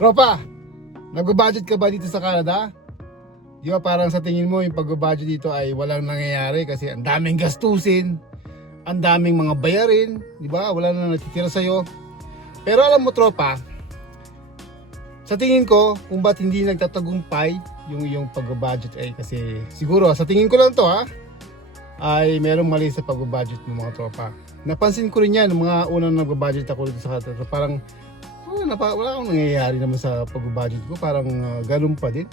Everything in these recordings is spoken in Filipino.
Tropa, nag-budget ka ba dito sa Canada? Di ba parang sa tingin mo yung pag-budget dito ay walang nangyayari kasi ang daming gastusin, ang daming mga bayarin, di ba? Wala na natitira sa'yo. Pero alam mo tropa, sa tingin ko kung ba't hindi nagtatagumpay yung iyong pag-budget ay kasi siguro sa tingin ko lang to ay merong mali sa pag-budget mo mga tropa. Napansin ko rin yan mga unang nag-budget ako dito sa Canada. Parang wala akong nangyayari naman sa pag-budget ko. Parang ganun pa din.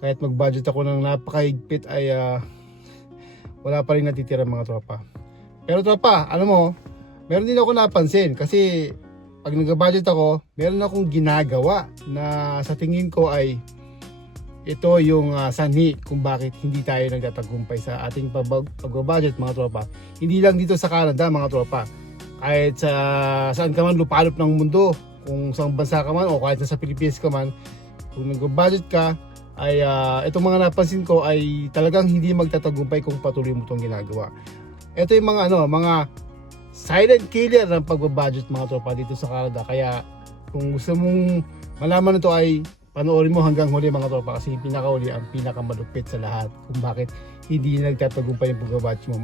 Kahit mag-budget ako ng napakahigpit ay wala pa rin natitira mga tropa. Pero tropa, alam mo, meron din ako napansin kasi pag nag-budget ako, meron akong ginagawa na sa tingin ko ay ito yung sanhi kung bakit hindi tayo nagtatagumpay sa ating pag-budget mga tropa. Hindi lang dito sa Canada mga tropa. Kahit sa saan ka man lupalop ng mundo, kung saan bansa ka man o kahit sa Pilipinas ka man, kung nag-budget ka ay itong mga napansin ko ay talagang hindi magtatagumpay kung patuloy mo itong ginagawa. Ito yung mga silent killer ng pag-budget mga tropa dito sa Canada. Kaya kung gusto mong malaman ito ay panoorin mo hanggang huli mga tropa kasi pinakahuli ang pinakamalupit sa lahat kung bakit hindi nagtatagumpay yung pag-budget mo.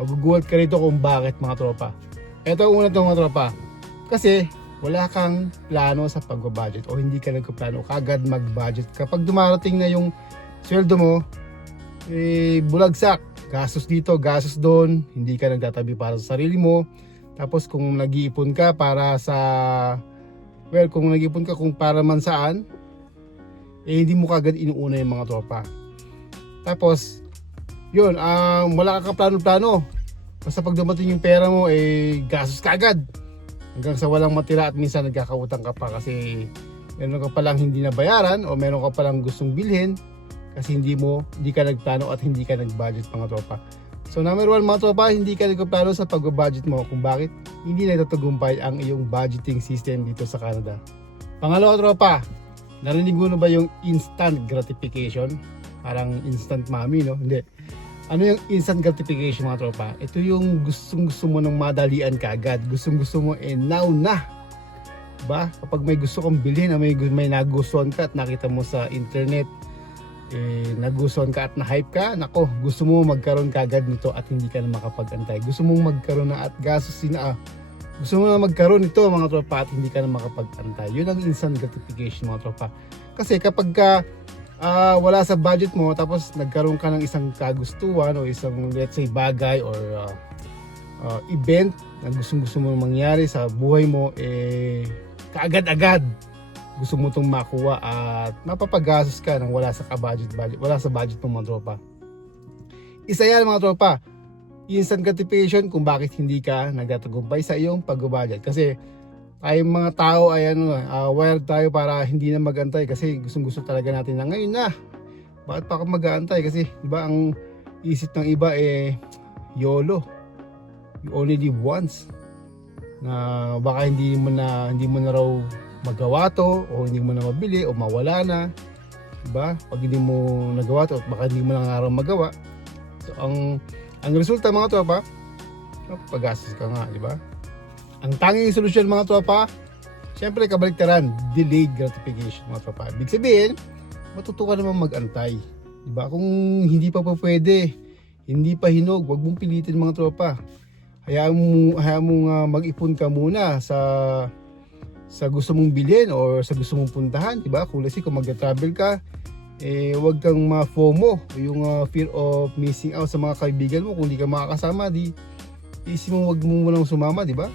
Magugulat ka rito kung bakit mga tropa. Ito ang una itong mga tropa. Kasi wala kang plano sa pag-budget o hindi ka nagkaplano kagad mag-budget. Kapag dumarating na yung sweldo mo, bulagsak. Gastos dito, gastos doon. Hindi ka nagtatabi para sa sarili mo. Tapos kung nag-iipon ka para sa kung nag-ipon ka kung para man saan, hindi mo kagad inuuna yung mga tropa. Tapos, yun, wala ka plano-plano. Basta pag dumating yung pera mo, gastos kagad. Hanggang sa walang matira at minsan nagkakautang ka pa kasi meron ka palang hindi nabayaran o meron ka palang gustong bilhin kasi hindi ka nagplano at hindi ka nag-budget mga tropa. So number 1 mga tropa, hindi ka nagplano sa pag-budget mo kung bakit hindi nagtatagumpay ang iyong budgeting system dito sa Canada. Pangalawa tropa, narinig mo na ba yung instant gratification? Parang instant mommy, no? Hindi. Ano yung instant gratification mga tropa? Ito yung gusto mo ng madalian kaagad. Gusto mo now na. Diba? Kapag may gusto kang bilhin, may nagustuhan ka at nakita mo sa internet, nagustuhan ka at na-hype ka, nako, gusto mo magkaroon kaagad nito at hindi ka na makapag-antay. Gusto mong magkaroon na at gastusin na gusto mo na magkaroon nito mga tropa at hindi ka na makapag-antay. Yun ang instant gratification mga tropa. Kasi kapag wala sa budget mo tapos nagkaroon ka ng isang kagustuhan o isang let's say bagay or event na gusto mo mangyari sa buhay mo, kaagad-agad gusto mo itong makuha at mapapagastos ka nang wala sa budget mo mga tropa. Isa yan mga tropa, instant gratification kung bakit hindi ka nagtatagumpay sa iyong pag-budget. Kasi tayong mga tao ay wired tayo para hindi na mag-antay kasi gusto talaga natin na ngayon na. Bakit pa ako mag-aantay? Kasi diba ang isip ng iba YOLO. You only live once. Na baka hindi mo na raw magawa to o hindi mo na mabili o mawala na, diba? Pag hindi mo nagawa to, baka hindi mo na nga raw magawa. So ang resulta mga tropa, paggastos ka nga, diba? Ang tanging solusyon mga tropa, syempre kabaliktaran, delayed gratification mga tropa. Ibig sabihin, matuto ka naman mag-antay, diba? Kung hindi pa pwede, hindi pa hinog, wag mong pilitin mga tropa. Hayaan mo mag-ipon ka muna sa gusto mong bilhin or sa gusto mong puntahan, diba? Kung mag-travel ka, wag kang ma-FOMO, yung fear of missing out sa mga kaibigan mo. Kung hindi ka makakasama, isip mo wag mo munang sumama, diba?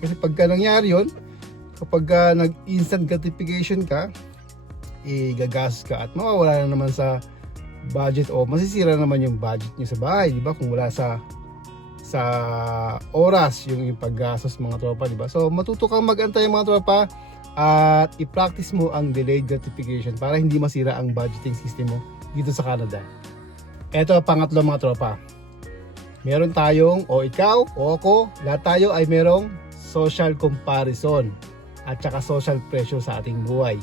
Kasi pagka nangyari yun, kapag nag-instant gratification ka, gagastos ka at mawawala na naman sa budget o masisira naman yung budget nyo sa bahay, diba? Kung wala sa oras yung paggastos mga tropa, diba? So matuto kang mag-antay mga tropa at i-practice mo ang delayed gratification para hindi masira ang budgeting system mo dito sa Canada. Ito pangatlo mga tropa. Meron tayong ikaw o ako, lahat tayo ay merong social comparison at saka social pressure sa ating buhay.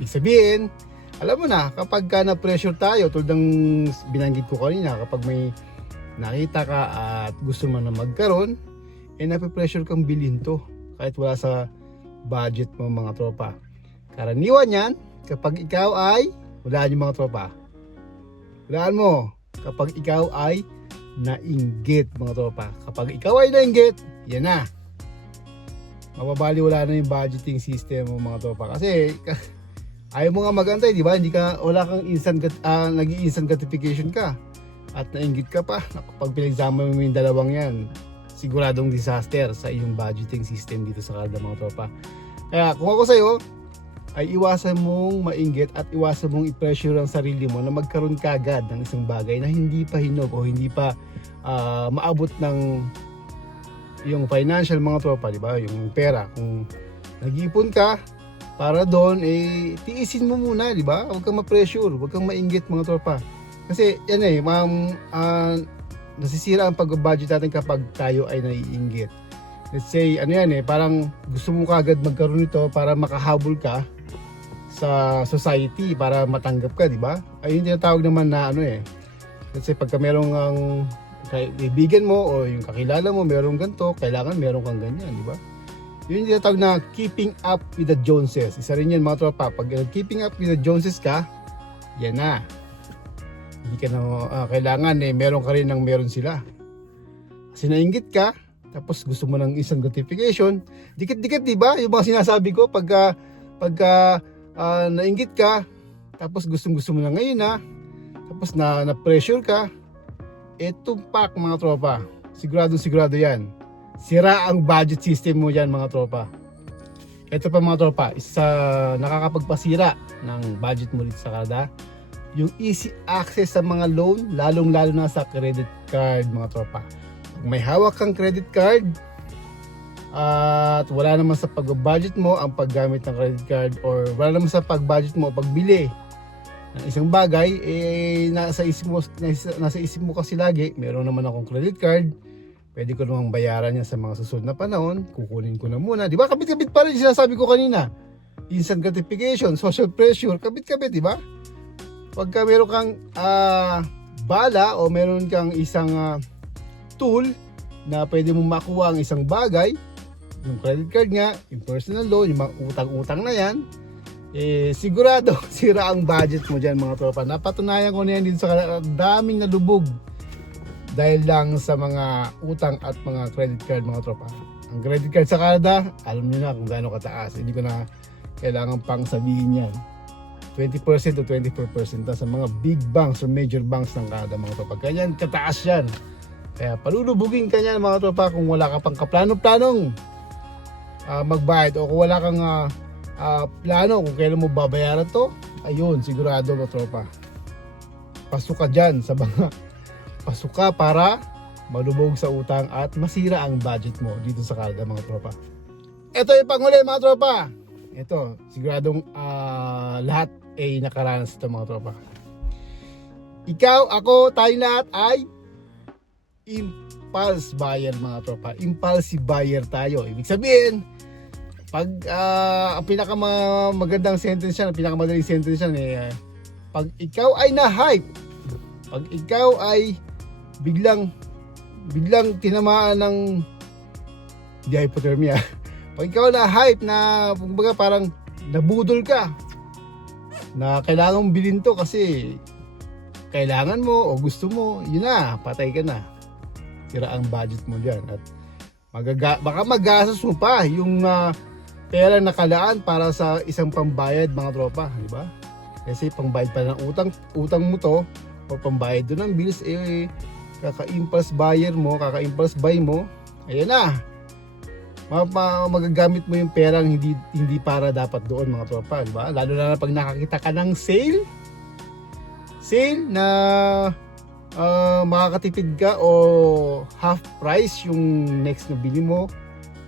Ibig sabihin, alam mo na kapag na-pressure tayo tulad ng binanggit ko kanina, kapag may nakita ka at gusto mo na magkaroon, nape-pressure kang bilhin to kahit wala sa budget mo mga tropa. Karaniwan yan, kapag ikaw ay, hulaan yung mga tropa. Hulaan mo, kapag ikaw ay nainggit mga tropa. Kapag ikaw ay nainggit, yan na. Mababaliwala na yung budgeting system mo mga tropa. Kasi ayaw mo nga magantay, di ba? Wala kang nag-instant gratification ka. At nainggit ka pa. Kapag pinagsama mo yung dalawang yan, siguradong disaster sa iyong budgeting system dito sa Canada mga tropa. Kaya kung ako sa'yo, ay iwasan mong mainggit at iwasan mong i-pressure ang sarili mo na magkaroon ka agad ng isang bagay na hindi pa hinog o hindi pa maabot ng yung financial mga tropa, di ba? Yung pera. Kung nag-iipon ka para doon, tiisin mo muna, di ba? Huwag kang ma-pressure, huwag kang mainggit mga tropa. Kasi yan nasisira ang pag-budget natin kapag tayo ay naiinggit. Let's say, parang gusto mo kagad magkaroon nito para makahabol ka sa society, para matanggap ka, di ba? Ay yung tinatawag naman na let's say pagka merong kaibigan mo o yung kakilala mo merong ganito, kailangan meron kang ganyan, di ba? Yun yung tinatawag na keeping up with the Joneses. Isa rin yan mga tropa. Pag keeping up with the Joneses ka, yan na. Hindi ka na kailangan meron ka rin ng meron sila. Kasi nainggit ka, tapos gusto mo ng isang gratification, dikit-dikit, di ba? Yung mga sinasabi ko, pagka nainggit ka, tapos gusto mo na ngayon tapos na-pressure ka, tumpak mga tropa. Sigurado yan. Sira ang budget system mo yan mga tropa. Ito pa mga tropa, isa nakakapagpasira ng budget mo dito sa Canada, yung easy access sa mga loan, lalong-lalo na sa credit card mga tropa. Pag may hawak kang credit card, at wala naman sa pag-budget mo ang paggamit ng credit card, or wala naman sa pag-budget mo pagbili ng isang bagay, nasa isip mo kasi lagi, meron naman akong credit card, pwede ko namang bayaran yan sa mga susunod na panahon, kukunin ko na muna, di ba? Kabit-kabit pa rin sinasabi ko kanina, instant gratification, social pressure, kabit-kabit, di ba? Pagka meron kang bala o meron kang isang tool na pwede mong makuha ang isang bagay, yung credit card nga, yung personal loan, yung mga utang-utang na yan, sigurado sira ang budget mo dyan mga tropa. Napatunayan ko na yan dito sa daming nalubog dahil lang sa mga utang at mga credit card mga tropa. Ang credit card sa Canada, alam niyo na kung gaano kataas. Hindi ko na kailangan pang sabihin yan. 20% to 24% sa mga big banks or major banks ng Canada mga tropa. Kaya yan, kataas yan. Kaya palulubugin ka niyan mga tropa kung wala ka pang kaplano-planong magbayad, o kung wala kang plano kung kailan mo babayaran to, ayun, sigurado mga tropa, pasok ka dyan sa mga pasok ka para malubog sa utang at masira ang budget mo dito sa Canada mga tropa. Ito yung panghuli mga tropa. Ito, siguradong lahat ay nakaranas ito mga tropa. Ikaw, ako, tayo lahat ay impulse buyer mga tropa. Impulsive buyer tayo. Ibig sabihin, pag ang pinakamagandang sentence yan, ang pinakamadaling sentence yan pag ikaw ay na-hype, pag ikaw ay biglang tinamaan ng hypothermia, pag ikaw na-hype na kumbaga parang nabudol ka na kailangan mong bilhin to kasi kailangan mo o gusto mo, yun na, patay ka na. Sira ang budget mo dyan at baka magastos mo pa yung pera nakalaan para sa isang pambayad mga tropa, di ba? Kasi pambayad pa ng utang mo to, o pambayad doon ng bills, kaka-impulse buy mo, ayan na, magagamit mo yung perang hindi para dapat doon mga tropa, di ba? Lalo na pag nakakita ka ng sale na makakatipid ka o half price yung next na bili mo.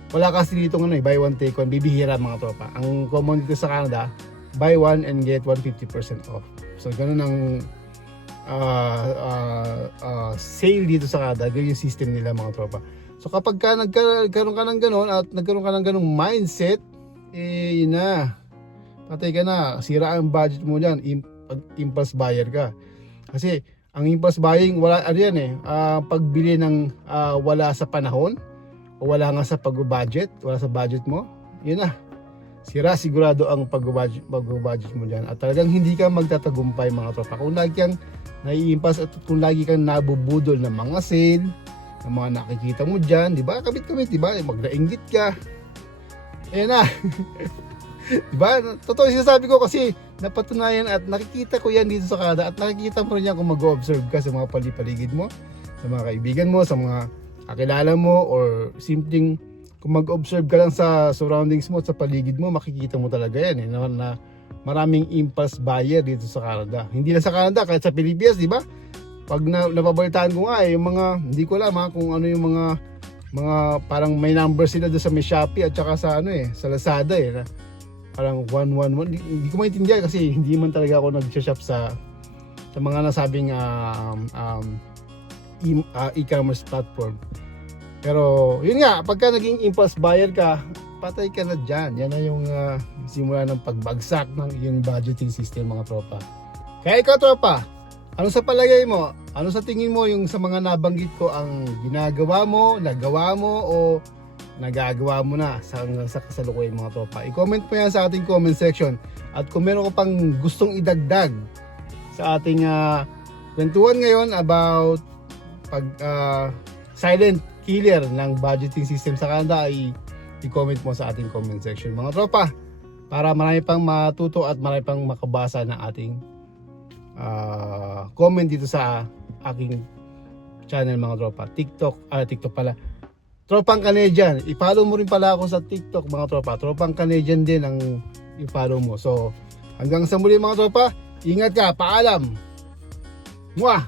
Wala kasi dito buy one take one, bibihira mga tropa. Ang common dito sa Canada, buy one and get 150% off. So ganun ang sale dito sa Canada, ganun yung system nila mga tropa. So kapag nagkaroon ka ng ganun at nagkaroon ka ng ganung mindset, yun na, patay ka na, sira ang budget mo dyan, impulse buyer ka. Kasi ang impulse buying, wala pagbili ng wala sa panahon o wala nga sa pag-budget, wala sa budget mo, yun na, sigurado ang pag-budget mo dyan. At talagang hindi ka magtatagumpay mga tropa. Kung lagi kang naiimpas at kung lagi kang nabubudol ng mga sale, ng mga nakikita mo dyan, di ba? Kabit-kabit, di ba? Magdainggit ka. Ayan na. Diba? Totoo yung sinasabi ko kasi napatunayan at nakikita ko yan dito sa Canada at nakikita mo rin yan kung mag-observe ka sa mga paligid mo, sa mga kaibigan mo, sa mga kakilala mo, or simpleng kung mag-observe ka lang sa surroundings mo at sa paligid mo, makikita mo talaga yan na maraming impulse buyer dito sa Canada. Hindi lang sa Canada, kahit sa Pilipinas, di ba? Pag napabalitaan ko nga yung mga, hindi ko alam kung ano yung mga parang may number sila doon sa may Shopee at saka sa sa Lazada na parang 111. Hindi ko maintindihan kasi hindi man talaga ako nag-shop sa mga nasabing e-commerce platform. Pero yun nga, pagka naging impulse buyer ka, patay ka na dyan. Yan na yung simula ng pagbagsak ng yung budgeting system mga tropa. Kaya ikaw tropa, ano sa palagay mo? Ano sa tingin mo yung sa mga nabanggit ko ang ginagawa mo, nagawa mo, o nagagawa mo na sa kasalukuyan mga tropa? I-comment mo yan sa ating comment section. At kung meron ko pang gustong idagdag sa ating kwentuhan ngayon about silent killer ng budgeting system sa Canada, ay i-comment mo sa ating comment section mga tropa, para marami pang matuto at marami pang makabasa ng ating comment dito sa aking channel mga tropa. TikTok pala, Tropang Canadian. I-follow mo rin pala ako sa TikTok mga tropa. Tropang Canadian din ang i-follow mo. So hanggang sa muli mga tropa, ingat ka, paalam. Mwah!